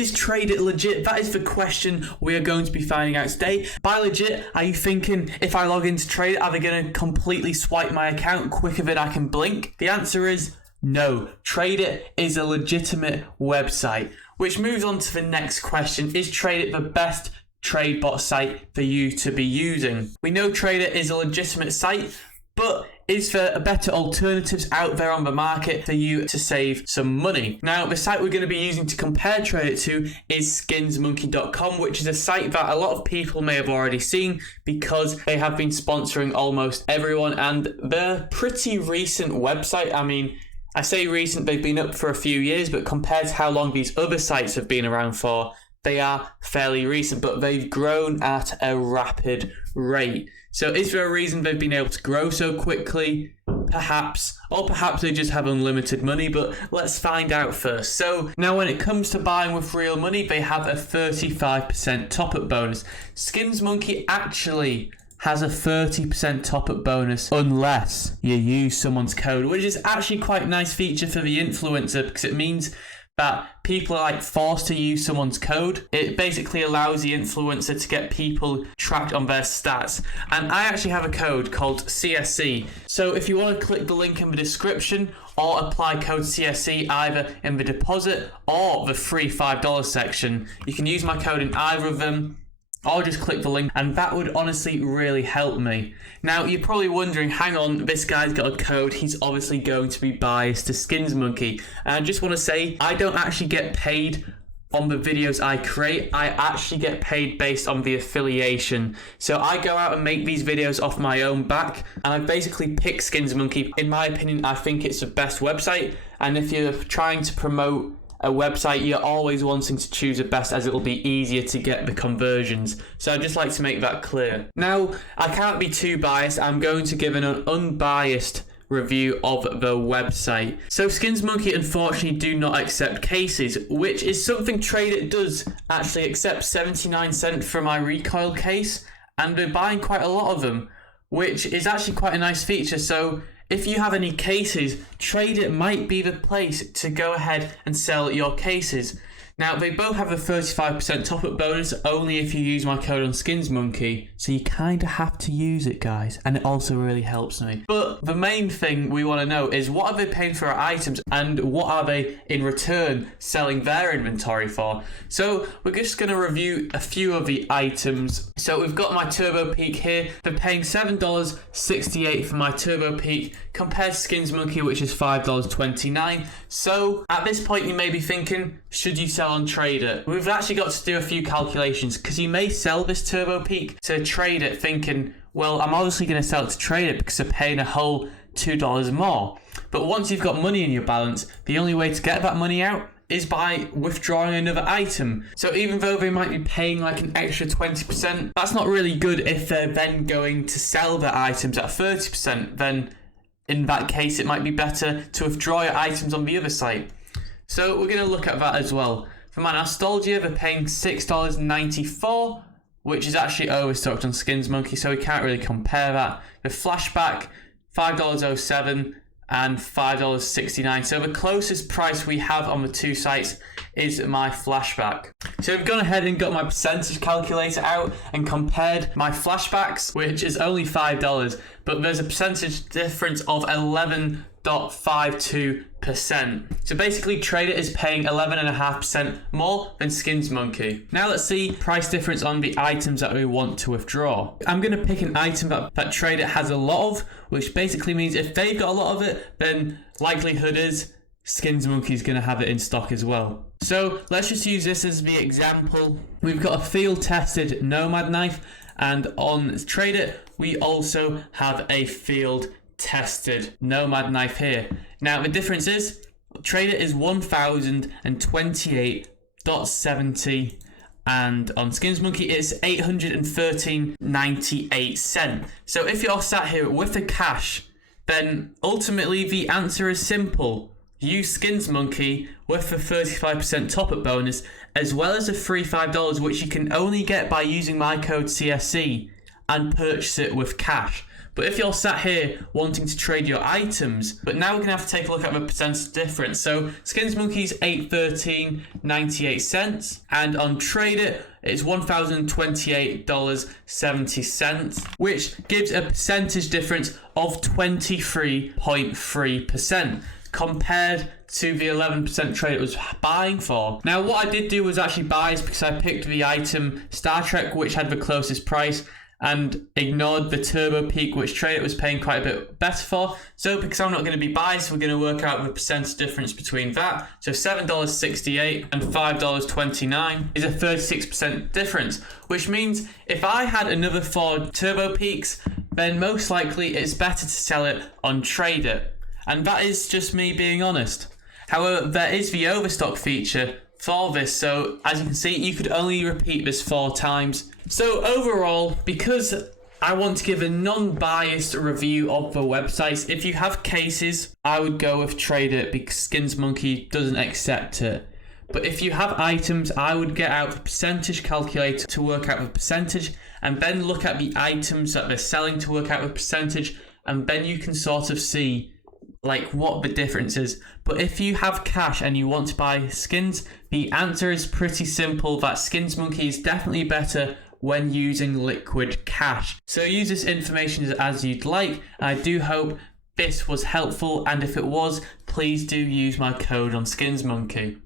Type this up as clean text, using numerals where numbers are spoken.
is Trade It legit? That is the question we are going to be finding out today. By legit, are you thinking if I log into Trade It, are they going to completely swipe my account quicker than I can blink? The answer is no. Trade It is a legitimate website. Which moves on to the next question. Is Trade It the best tradebot site for you to be using? We know Trade It is a legitimate site, but is there better alternatives out there on the market for you to save some money? Now, the site we're going to be using to compare Trade It to is Skinsmonkey.com, which is a site that a lot of people may have already seen because they have been sponsoring almost everyone, and they're a pretty recent website. I mean, I say recent, they've been up for a few years, but compared to how long these other sites have been around for, they are fairly recent, but they've grown at a rapid rate. So is there a reason they've been able to grow so quickly? Perhaps. Or perhaps they just have unlimited money, but let's find out first. So now when it comes to buying with real money, they have a 35% top-up bonus. Skinsmonkey actually has a 30% top-up bonus unless you use someone's code, which is actually quite a nice feature for the influencer because it means that people are forced to use someone's code. It basically allows the influencer to get people tracked on their stats. And I actually have a code called CSC. So if you want to click the link in the description or apply code CSC either in the deposit or the free $5 section, you can use my code in either of them, or just click the link, and that would honestly really help me. Now, you're probably wondering, hang on, this guy's got a code, he's obviously going to be biased to Skinsmonkey. And I just want to say, I don't actually get paid on the videos I create. I actually get paid based on the affiliation. So I go out and make these videos off my own back, and I basically pick Skinsmonkey. In my opinion, I think it's the best website, and if you're trying to promote a website, you're always wanting to choose the best as it will be easier to get the conversions. So I'd just like to make that clear. Now, I can't be too biased. I'm going to give an unbiased review of the website. So Skinsmonkey unfortunately do not accept cases, which is something Trade It does actually accept. 79 cents for my recoil case, and they're buying quite a lot of them, which is actually quite a nice feature. So if you have any cases, Trade It might be the place to go ahead and sell your cases. Now, they both have a 35% top-up bonus only if you use my code on Skinsmonkey, so you kind of have to use it, guys, and it also really helps me. But the main thing we want to know is what are they paying for our items and what are they in return selling their inventory for? So we're just going to review a few of the items. So we've got my Turbo Peak here. They're paying $7.68 for my Turbo Peak compared to Skinsmonkey, which is $5.29. So at this point you may be thinking, should you sell on Trade It? We've actually got to do a few calculations because you may sell this Turbo Peak to Trade It thinking, well, I'm obviously going to sell it to Trade It because they're paying a whole $2 more. But once you've got money in your balance, the only way to get that money out is by withdrawing another item. So even though they might be paying an extra 20%, that's not really good if they're then going to sell their items at 30%. Then in that case, it might be better to withdraw your items on the other site. So we're going to look at that as well. For my Nostalgia, they're paying $6.94, which is actually overstocked on Skinsmonkey, so we can't really compare that. The Flashback, $5.07 and $5.69. So the closest price we have on the two sites is my Flashback. So I've gone ahead and got my percentage calculator out and compared my Flashbacks, which is only $5, but there's a percentage difference of 11.52%. So basically Trade It is paying 11.5% more than Skinsmonkey. Now let's see price difference on the items that we want to withdraw. I'm going to pick an item that Trade It has a lot of, which basically means if they've got a lot of it, then likelihood is Skinsmonkey is going to have it in stock as well. So let's just use this as the example. We've got a field tested Nomad knife, and on Trade It we also have a field tested Nomad knife here. Now the difference is Trade It is 1,028.70 and on Skinsmonkey it's 813.98 cents. So if you're sat here with the cash, then ultimately the answer is simple. Use Skinsmonkey with the 35% top-up bonus as well as the free $5, which you can only get by using my code CSC, and purchase it with cash. But if you're sat here wanting to trade your items, but now we're going to have to take a look at the percentage difference. So Skinsmonkey's $813.98, and on Trade It, it's $1,028.70, which gives a percentage difference of 23.3% compared to the 11% trade it was buying for. Now, what I did do was actually biased because I picked the item Star Trek, which had the closest price, and ignored the Turbo Peak, which trade it was paying quite a bit better for. So because I'm not going to be biased, we're going to work out the percentage difference between that. So $7.68 and $5.29 is a 36% difference, which means if I had another 4 Turbo Peaks, then most likely it's better to sell it on Trade It. And that is just me being honest. However, there is the overstock feature for this, so as you can see, you could only repeat this 4 times. So overall, because I want to give a non-biased review of the websites, if you have cases, I would go with Trade It because Skinsmonkey doesn't accept it. But if you have items, I would get out the percentage calculator to work out the percentage, and then look at the items that they're selling to work out the percentage, and then you can sort of see like what the difference is. But if you have cash and you want to buy skins, the answer is pretty simple, that Skinsmonkey is definitely better when using liquid cash. So use this information as you'd like. I do hope this was helpful, and if it was, please do use my code on Skinsmonkey.